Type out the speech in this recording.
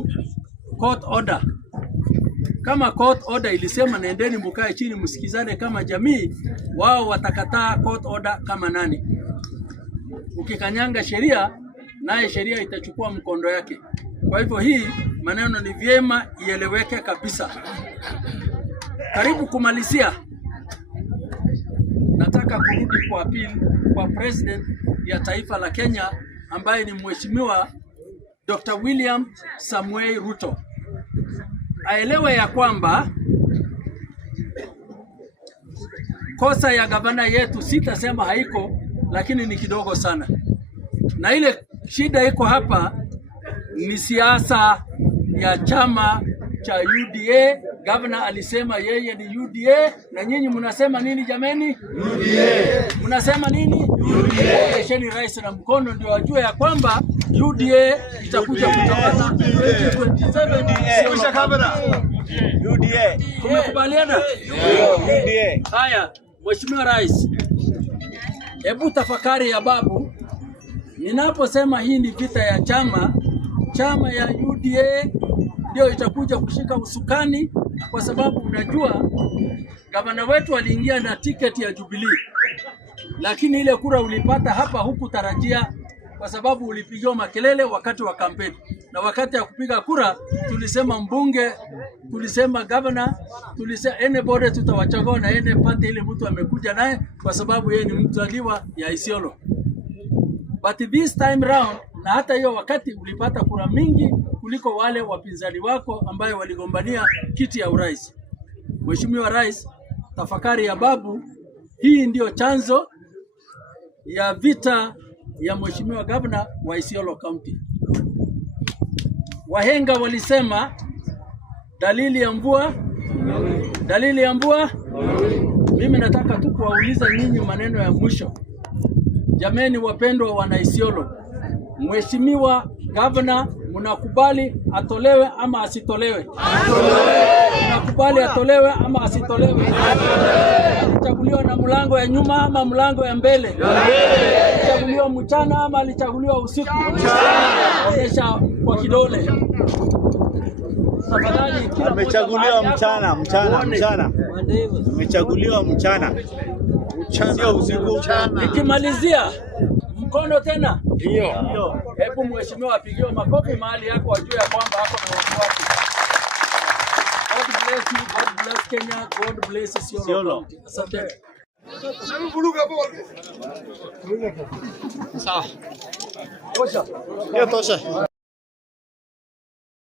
kuheshimu court order. Kama court order ilisema nendeni mkae chini msikizane kama jamii, wao watakataa court order kama nani? Ukikanyanga sheria, naye sheria itachukua mkondo yake. Kwa hivyo hii maneno ni vyema ieleweke kabisa. Karibu kumalizia, nataka kurudi kwa appeal kwa president ya taifa la Kenya ambaye ni Mheshimiwa Dr. William Samuel Ruto. Aelewe ya kwamba kosa ya gavana yetu, sitasema haiko, lakini ni kidogo sana. Na ile shida iko hapa ni siasa ya chama cha UDA. Gavana alisema yeye ni UDA, na nyinyi mnasema nini jameni? UDA. Mnasema nini? UDA. Kesheni rais na mkono ndio wajue ya kwamba UDA itakuja kutawala 2027. UDA. Tumekubaliana? UDA. Haya, Mheshimiwa Rais, hebu tafakari ya babu. Ninaposema hii ni vita ya chama ya UDA ndio itakuja kushika usukani, kwa sababu unajua gavana wetu aliingia na tiketi ya Jubilee, lakini ile kura ulipata hapa hukutarajia, kwa sababu ulipigiwa makelele wakati wa kampeni, na wakati ya kupiga kura tulisema mbunge, tulisema gavana, tulisema anybody tutawachagua na ene pate ile mtu amekuja naye, kwa sababu yeye ni mzaliwa ya Isiolo. But this time round, na hata hiyo wakati ulipata kura mingi kuliko wale wapinzani wako ambayo waligombania kiti ya urais. Mheshimiwa Rais, tafakari ya babu, hii ndio chanzo ya vita ya Mheshimiwa Governor wa Isiolo County. Wahenga walisema dalili ya mvua. Mimi nataka tu kuwauliza nyinyi maneno ya mwisho. Jameni wapendwa wana Isiolo, Mheshimiwa Governor, mnakubali atolewe ama asitolewe? Mnakubali atolewe ama asitolewe? Alichaguliwa na mlango ya nyuma ama mlango ya mbele? Alichaguliwa mchana ama alichaguliwa usiku? Onyesha kwa kidole. Tafadhali, amechaguliwa mchana. Amechaguliwa mchana. Sio usiku. Nikimalizia mkono tena. Ndio. Hebu mheshimiwa apigiwe makofi mahali yako ajue ya kwamba hapo na watu wake. God bless you, God bless Kenya, God bless Isiolo. Asante. Sawa. Tosha.